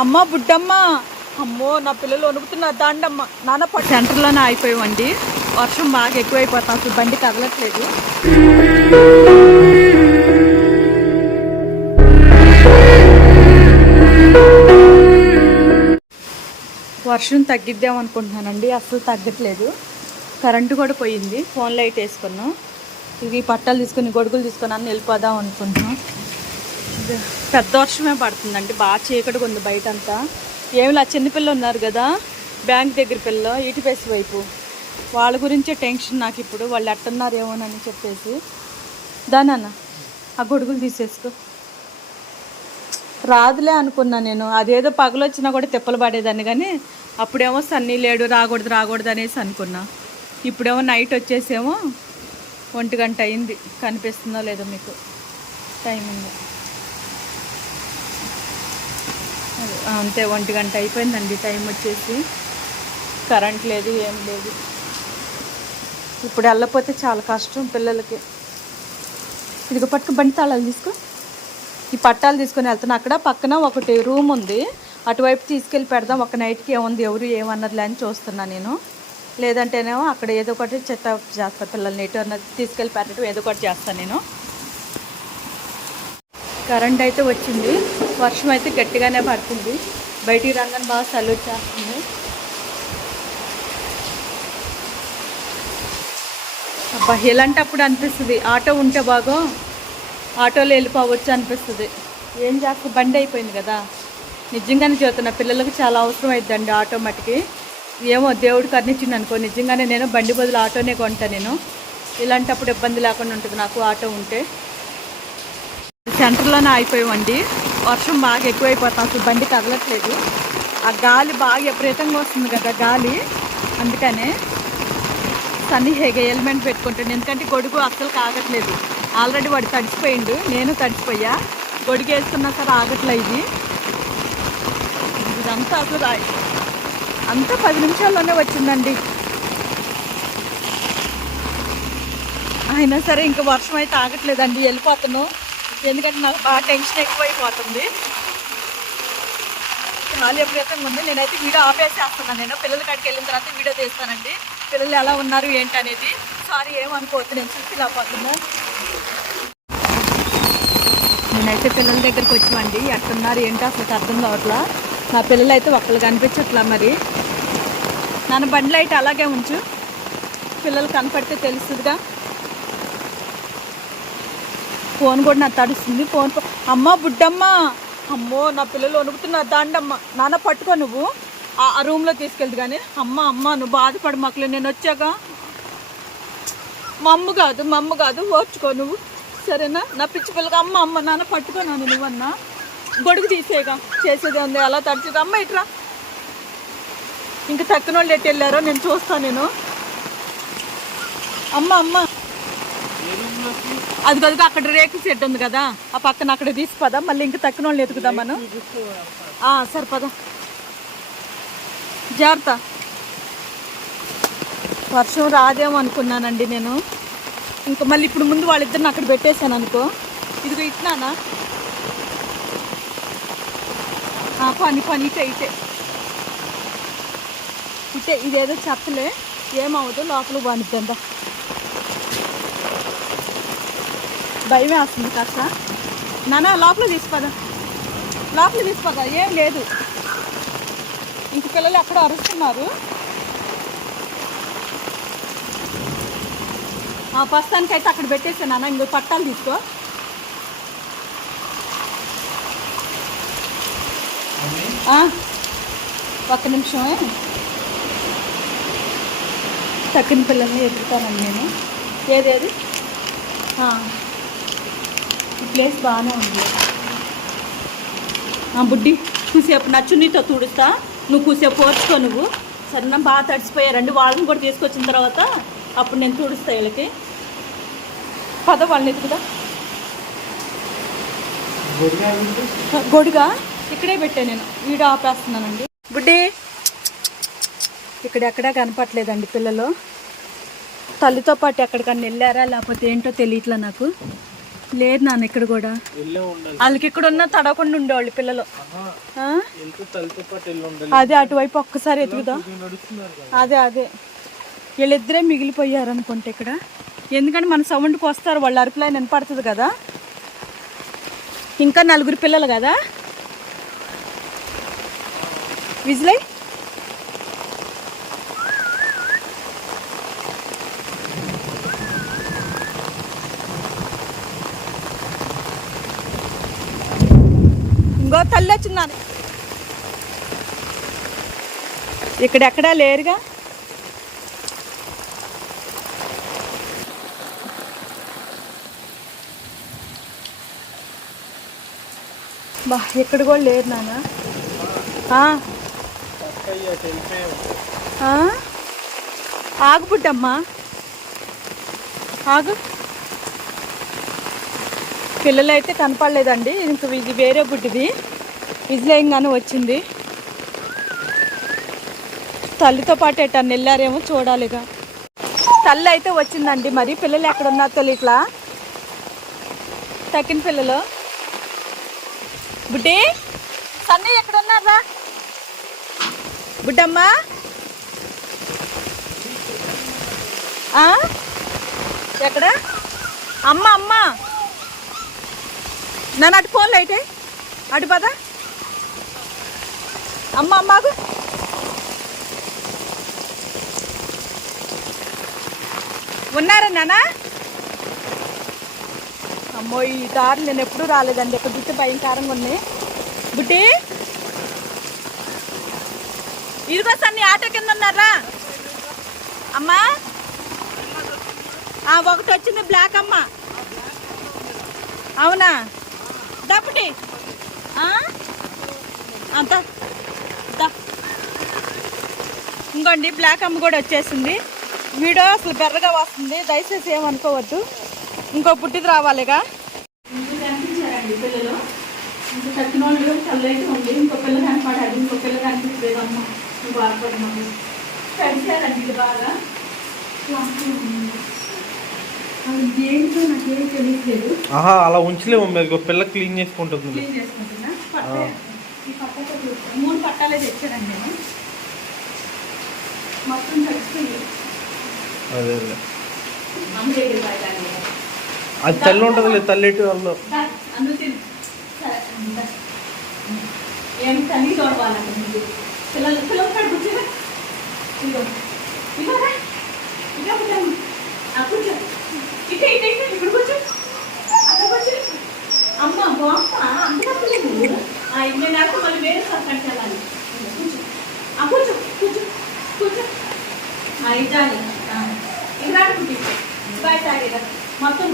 అమ్మ బుడ్డమ్మ. అమ్మో నా పిల్లలు వణుకుతున్నారు. దాండమ్మ. నాన్న పట్టు సెంటర్లోనే అయిపోయామండి వర్షం బాగా ఎక్కువైపోతాం అసలు బండి కదలట్లేదు వర్షం తగ్గిద్దాం అనుకుంటున్నానండి అసలు తగ్గట్లేదు. కరెంటు కూడా పోయింది. ఫోన్ లైట్ వేసుకున్నాం. ఇవి పట్టాలు తీసుకుని గొడుగులు తీసుకొని అన్నీ వెళ్ళిపోదాం అనుకుంటున్నాం. పెద్ద వర్షమే పడుతుందండి బాగా చీకటిగా ఉంది బయట అంతా ఏమిలా చిన్నపిల్లలు ఉన్నారు కదా బ్యాంక్ దగ్గర పిల్ల ఈటిపేసి వైపు. వాళ్ళ గురించే టెన్షన్ నాకు ఇప్పుడు. వాళ్ళు ఎట్టున్నారేమోనని చెప్పేసి. దానన్న ఆ గొడుగులు తీసేసుకో. రాదులే అనుకున్నా నేను. అదేదో పగలొచ్చినా కూడా తిప్పలు పడేదాన్ని కానీ అప్పుడేమో సన్నీ లేడు రాకూడదు రాకూడదు అనేసి అనుకున్నా. ఇప్పుడేమో నైట్ వచ్చేసేమో ఒంటి గంట అయింది. కనిపిస్తుందో లేదో మీకు. టైమింగ్ అదే, ఆ, అంతే ఒంటి గంట అయిపోయిందండి టైం వచ్చేసి. కరెంట్ లేదు ఏం లేదు. ఇప్పుడు వెళ్ళకపోతే చాలా కష్టం పిల్లలకి. ఇదిగో పట్టుకు బండి తాళాలు తీసుకో. ఈ పట్టాలు తీసుకొని వెళ్తున్నా. అక్కడ పక్కన ఒకటి రూమ్ ఉంది. అటువైపు తీసుకెళ్ళి పెడదాం. ఒక నైట్కి ఏముంది ఎవరు ఏమన్నదిలే అని చూస్తున్నా నేను. లేదంటేనేమో అక్కడ ఏదో ఒకటి చెత్త చేస్తాను పిల్లల్ని ఎటు అన్నది తీసుకెళ్ళి పెట్టడం ఏదో ఒకటి చేస్తాను నేను. కరెంట్ అయితే వచ్చింది. వర్షం అయితే గట్టిగానే పడుతుంది. బయటికి రంగం బాగా సల్యూట్ చేస్తుంది. అబ్బా ఎలాంటప్పుడు అనిపిస్తుంది. ఆటో ఉంటే బాగో ఆటోలో వెళ్ళిపోవచ్చు అనిపిస్తుంది. ఏం చేస్తా? బండి అయిపోయింది కదా. నిజంగానే చదువుతున్నా పిల్లలకు చాలా అవసరం అవుతుందండి ఆటో మటుకి. ఏమో దేవుడు కర్ణించింది అనుకో. నిజంగానే నేను బండి బదులు ఆటోనే కొంటా నేను. ఇలాంటప్పుడు ఇబ్బంది లేకుండా ఉంటుంది నాకు ఆటో ఉంటే. సెంటర్లోనే అయిపోయామండి వర్షం బాగా ఎక్కువైపోతాం అసలు బండి కదలట్లేదు. ఆ గాలి బాగా విపరీతంగా వస్తుంది కదా గాలి. అందుకనే సన్నీ హేగ హెల్మెట్ పెట్టుకుంటాను ఎందుకంటే గొడుగు అస్సలు కాగట్లేదు. ఆల్రెడీ వాడు తడిచిపోయిండు. నేను తడిచిపోయా. గొడుగు వేస్తున్నా సరే ఆగట్లే ఇది. ఇదంతా అసలు అంతా పది నిమిషాల్లోనే వచ్చిందండి. అయినా సరే ఇంకా వర్షం అయితే ఆగట్లేదండి. వెళ్ళిపోతాను ఎందుకంటే నాకు బాగా టెన్షన్ ఎక్కువైపోతుంది. చాలా ఎప్పుడైతే ఉంది. నేనైతే వీడియో ఆపేసేస్తున్నాను నేను పిల్లల కాడికి వెళ్ళిన తర్వాత వీడియో తీస్తానండి. పిల్లలు ఎలా ఉన్నారు ఏంటి అనేది. సారీ ఏమనుకోవద్దు. నేను చూసి లేకపోతున్నా నేనైతే పిల్లల దగ్గరికి వచ్చామండి. ఎట్టున్నారు ఏంటో అసలు అర్థం కావట్లా. నా పిల్లలు అయితే ఒక్కళ్ళు కనిపించట్లా మరి. నన్ను బండ్లు అయితే అలాగే ఉంచు. పిల్లలు కనపడితే తెలుస్తుందిగా ఫోన్ కూడా నాకు తడుస్తుంది. ఫోన్ అమ్మ బుడ్డమ్మ. అమ్మో నా పిల్లలు వణుకుతున్నారు. దాండమ్మ. నాన్న పట్టుకో నువ్వు. ఆ రూమ్లో తీసుకెళ్దు కానీ అమ్మ అమ్మ నువ్వు బాధపడు మక్కలు నేను వచ్చాక మా అమ్మ కాదు మా అమ్మ కాదు. ఓర్చుకో నువ్వు. సరేనా? నా పిచ్చి పిల్లకి అమ్మ అమ్మ నాన్న పట్టుకో నాన్న నువ్వన్నా. గొడుగు తీసేయగా చేసేది ఉంది. అలా తడిచేది అమ్మ ఇట్రా ఇంక తక్కిన వాళ్ళు ఎట్టి వెళ్ళారో నేను చూస్తాను నేను. అమ్మ అమ్మ. అది కదా అక్కడ రేకు సెట్ ఉంది కదా. ఆ పక్కన అక్కడ తీసిపోదాం మళ్ళీ ఇంకా తక్కిన వాళ్ళు ఎతుకుదాం మనం. సరే పద. జాగ్రత్త. వర్షం రాదేమో అనుకున్నానండి నేను. ఇంకా మళ్ళీ ఇప్పుడు ముందు వాళ్ళిద్దరిని అక్కడ పెట్టేశాను అనుకో. ఇదిగో ఇట్లానా? పని పని ఇటే ఇటే. ఇటే ఇదేదో చెప్పలే ఏమవుతుందో లోపల బానిద్దా భయమే వస్తుంది కాస్త నాన్న లోపల తీసుకోదా లోపల తీసుకోదా ఏం లేదు. ఇంక పిల్లలు ఎక్కడో అరుస్తున్నారు. ఆ ప్రస్తుతానికి అయితే అక్కడ పెట్టేసాను నాన్న ఇంకో పట్టాలు తీసుకో. ఒక్క నిమిషమే తక్కిన పిల్లల్ని ఎదుగుతానండి నేను. ఏదేది ఆ. ప్లేస్ బాగానే ఉంది. ఆ, బుడ్డి కూసేపు నచ్చు నీతో తుడుస్తా. నువ్వు కూసేపు ఓర్చుకో నువ్వు. సరేనా బాగా తడిసిపోయారండి వాళ్ళని కూడా తీసుకొచ్చిన తర్వాత అప్పుడు నేను తుడుస్తా వీళ్ళకి. పద వాళ్ళని ఎత్తుకుదా? గొడుగా? ఇక్కడే పెట్టా నేను. వీడియో ఆపేస్తున్నానండి. బుడ్డి. ఇక్కడ ఎక్కడా కనపట్లేదండి పిల్లలు. తల్లితో పాటు ఎక్కడికన్నా వెళ్ళారా? లేకపోతే ఏంటో తెలియట్లే నాకు. లేదు నాన్న ఇక్కడ కూడా. వాళ్ళకి ఇక్కడ ఉన్న తడవకుండా ఉండేవాళ్ళు పిల్లలు. అదే అటువైపు ఒక్కసారి కదా. అదే అదే. వీళ్ళిద్దరే మిగిలిపోయారు అనుకుంటే ఇక్కడ. ఎందుకంటే మన సౌండ్కి వస్తారు వాళ్ళు అరుపులైన వినపడుతుంది కదా. ఇంకా నలుగురు పిల్లలు కదా? విజిలై? ఇంకో తల్లి వచ్చిందని. ఇక్కడెక్కడా లేరుగా? బా ఎక్కడ కూడా లేరు నాన్న. ఆ, ఆగు పుట్టమ్మా. ఆగు. పిల్లలు అయితే కనపడలేదండి. ఇంక ఇది వేరే బుడ్డిది విజిలేయంగానే వచ్చింది. తల్లితో పాటు ఎట్టని వెళ్ళారేమో చూడాలిగా తల్లి అయితే వచ్చిందండి మరి. పిల్లలు ఎక్కడ ఉన్నారు తెలియట్లా తక్కిన పిల్లలు. బుడ్డి సన్నీ ఎక్కడ ఉన్నారా బుడ్డమ్మా ఎక్కడ? అమ్మ అమ్మ. నన్ను అటు ఫోన్లు అయితే. అటు పద. అమ్మ అమ్మాకు ఉన్నారా నానా అమ్మో ఈ దారి నేను ఎప్పుడూ రాలేదండి. ఇక్కడ బుట్టి భయంకరంగా ఉన్నాయి బుట్టి ఇదిగోసారి నీ ఆటో కింద ఉన్నారా? అమ్మా. ఒకటి వచ్చింది బ్లాక్ అమ్మ. అవునా? దప్పటి. అంత ఇంకోండి బ్లాక్ అమ్మ కూడా వచ్చేసింది. వీడియో అసలు బెర్రగా వస్తుంది దయచేసి ఏమనుకోవద్దు. ఇంకో పుట్టిది రావాలిగా. కనిపించారండి పిల్లలు. ఇంకా తక్కిన వాళ్ళు చల్లైతే ఉంది ఇంకో పిల్ల కనపడాలి ఇంకో పిల్ల కనిపించలేదమ్మా బాధపడినాము కలిసారండి ఇది బాగా అది దేంతో నాకేం తెలియట్లేదు ఆహా అలా ఉంచలేము మీరు పిల్ల క్లీన్ చేసుకుంటుంది. క్లీన్ చేసుకుంటున్నా మూడు పట్టాలే తెచ్చానండి నేను. మొత్తం అదే అదే. అది తల్లి ఉంటుంది తల్లిటి వాళ్ళు. ఏం తల్లి పిల్లలు కూర్చోరా ఇదిగో ఇదిగోరా ఇదిగో కూర్చోమ్మ. ఆ కూర్చో ఇటే ఇటే ఇటే ఇప్పుడు కూర్చో అక్కడ కూర్చో అమ్మ బామ్మ అంతగా నువ్వు ఆ ఇది నేను అర్థం మళ్ళీ వేరే సర్కంట్ వెళ్ళాలి ఇదిగో కూర్చో ఆ కూర్చో కూర్చో కూర్చో ఆ ఇదాలి ఇది రాడుకుంటే బయట ఆగేదా మొత్తం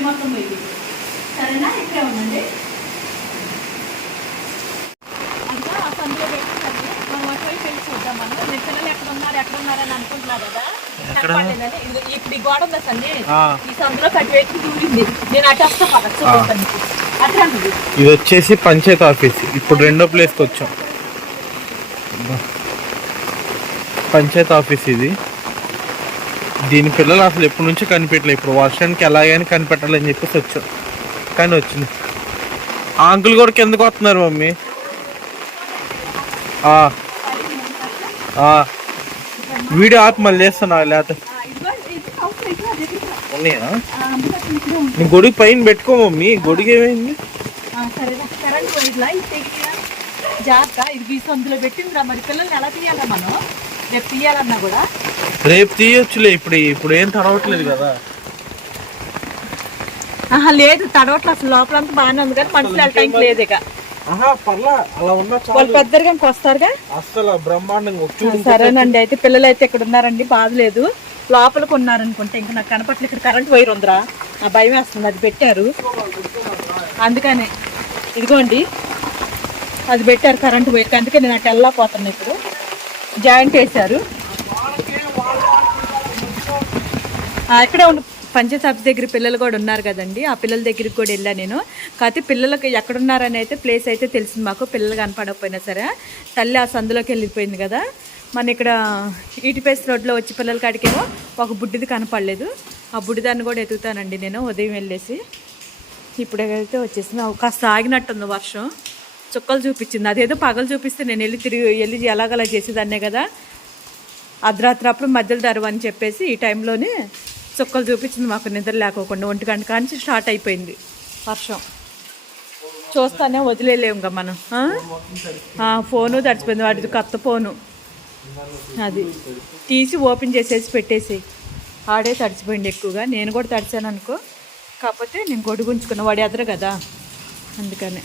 వేడి మొత్తం పోయింది సరేనా? ఇక్కడే ఉండండి. ఇంకా ఆ సందులో పెట్టిందండి. మనం అటువైపు వెళ్ళి చూద్దాం మనం. పిల్లలు ఎక్కడ ఉన్నారు ఎక్కడ ఉన్నారు అని అనుకుంటున్నారు కదా? కనపడలేదని ఇప్పుడు ఈ గోడ ఉందా. ఈ సందులో అటువైపు దూరింది నేను అటు వస్తా చూపిస్తాను ఇది వచ్చేసి పంచాయత్ ఆఫీస్. ఇప్పుడు రెండో ప్లేస్కి వచ్చాం. పంచాయత్ ఆఫీస్ ఇది. దీని పిల్లలు అసలు ఎప్పటి నుంచో కనిపెట్టలేదు ఇప్పుడు వర్షానికి ఎలాగైనా కనిపెట్టాలని చెప్పేసి వచ్చాం. కానీ వచ్చింది. ఆ అంకుల్ కూడా కిందకు వస్తున్నారు మమ్మీ. వీడియో ఆప్ మళ్ళీ చేస్తున్నా లేకపోతే. ఉన్నాయా? నీ గొడుగు పైన పెట్టుకో మమ్మీ. గొడుగు ఏమైంది? జాగ్రత్త. ఇది బీసందులో పెట్టిందిరా. మరి పిల్లల్ని ఎలా తీయాలా మనం రేపు తీయాలన్నా కూడా. రేపు తీయొచ్చులే ఇప్పుడు ఇప్పుడు ఏం తడవట్లేదు కదా. ఆహా లేదు తడవట్లు అసలు లోపలంతా బాగానే ఉంది కానీ మనుషులు వెళ్ళటానికి లేదు ఇక. ఆహా పర్లా అలా ఉన్నా వాళ్ళు వస్తారుగా? అస్సలు బ్రహ్మాండంగా చూడు సరేనండి అయితే పిల్లలు అయితే ఇక్కడ ఉన్నారండి బాధ లేదు లోపలికి ఉన్నారనుకుంటే ఇంకా నాకు కనపట్ల ఇక్కడ కరెంట్ వైర్ ఉందిరా. ఆ భయం వేస్తుంది అది పెట్టారు. అందుకనే ఇదిగోండి అది పెట్టారు కరెంట్ వైర్. అందుకే నేను అటు వెళ్ళకపోతున్నా ఇప్పుడు. జాయింట్ వేశారు. ఇక్కడ ఇక్కడే పంచాయత్ ఆఫీస్ దగ్గర పిల్లలు కూడా ఉన్నారు కదండి. ఆ పిల్లల దగ్గరికి కూడా వెళ్ళా నేను. కాకపోతే పిల్లలకి ఎక్కడున్నారని అయితే ప్లేస్ అయితే తెలిసింది మాకు. పిల్లలు కనపడకపోయినా సరే. తల్లి ఆ సందులోకి వెళ్ళిపోయింది కదా. మన ఇక్కడ ఈటిపేస్ రోడ్లో వచ్చి పిల్లల కాడికేమో ఒక బుడ్డిది కనపడలేదు. ఆ బుడ్డిదాన్ని కూడా ఎతుకుతానండి నేను ఉదయం వెళ్ళేసి. ఇప్పుడైతే వచ్చేసింది. కాస్త కాస్త ఆగినట్టుంది వర్షం. చుక్కలు చూపించింది. అదేదో పగలు చూపిస్తే నేను వెళ్ళి తిరిగి వెళ్ళి ఎలాగలా చేసేదాన్నే కదా. అర్ధరాత్రి అప్పుడు మధ్యలో దరువు అని చెప్పేసి ఈ టైంలోనే చుక్కలు చూపించింది మాకు నిద్ర లేకోకుండా ఒంటి గంట కాంచి స్టార్ట్ అయిపోయింది. వర్షం. చూస్తానే వదిలేలేము ఇంకా మనం. ఫోను తడిచిపోయింది వాడిది కొత్త ఫోను. అది. తీసి ఓపెన్ చేసేసి పెట్టేసి ఆడే తడిచిపోయింది ఎక్కువగా. నేను కూడా తడిచాను అనుకో. కాకపోతే నేను గొడుగుంచుకున్న వాడు ఎదరు కదా అందుకనే.